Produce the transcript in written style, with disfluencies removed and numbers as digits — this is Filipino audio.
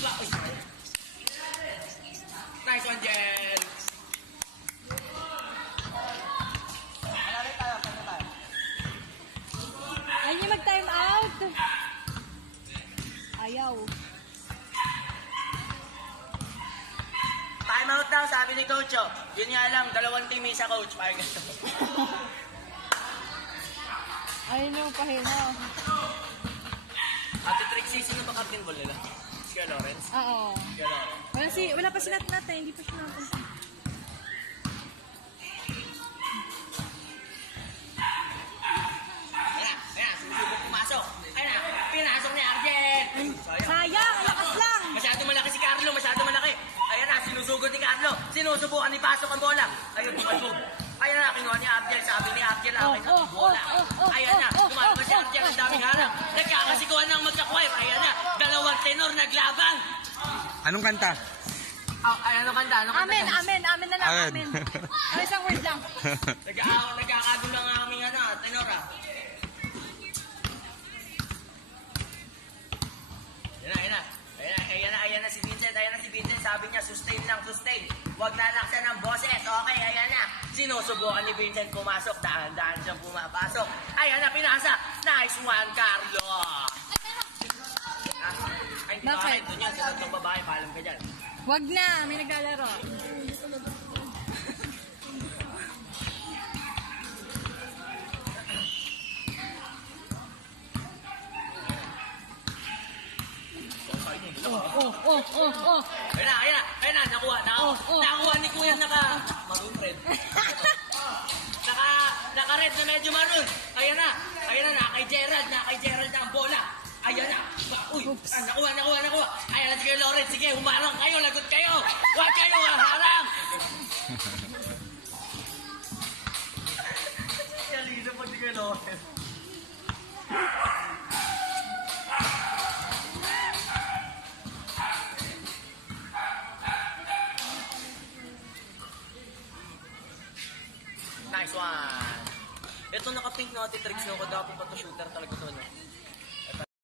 Nice one, Jen! Ayaw niya mag-time out. Ayaw. Time out daw, sabi ni Coach. Oh. Yun nga lang, dalawang team isa coach. Parang ganito. Ayaw na pahinga. Ate Trixie, sino ba captain ball nila? Si Kuya Lawrence? Oo. Kuya Lawrence. Wala pa si Nat eh. Hindi pa siya napunta. Ayan, sumusubok pumasok. Ayan na, pinasok ni Arjen. Sayang, lakas lang. Masyado malaki si Carlo, masyado malaki. Ayan na, sinusugod ni Carlo. Sinusubukan ni Pasok ang bola. Ayun, pasok. Ayan na, kinuha ni Arjen. Sabi ni Arjen, akin na ang bola. Ayan na, tumalabas si Arjen. Ang daming harang. Nagkakasikuhan ng magkakwire. Ayan na, dalawang tenor naglaban. Anong kanta? Anong kanta? Amen na lang, amen. Isang word lang. Nagkakagulo ng aming tenor ah. Ayan na si Vincent, sabi niya, sustain lang, sustain. Huwag lalaksan ng boses, okay, ayan na. Sinusubukan ni Vincent pumasok, dahan-dahan siyang pumapasok. Ayan na, pinasa. Nice one, Carlo. Ay, hindi ka kayo, doon yan, sa tatlong babae, paalam ka dyan. Wag na, may naglalaro. Ayan na, nakuha ni Kuya maroon red. Naka-red na medyo maroon. Ayan na, kay Gerald ang bola. Ayan na, uy, nakuha. Ayan na, sige Lawrence, sige, humarang kayo, lagot kayo. Huwag kayo, harang. Yalino pag di kayo Lawrence. Nice one! Ito naka-pink na ati tricks no, dapat pa to shooter talaga to, no?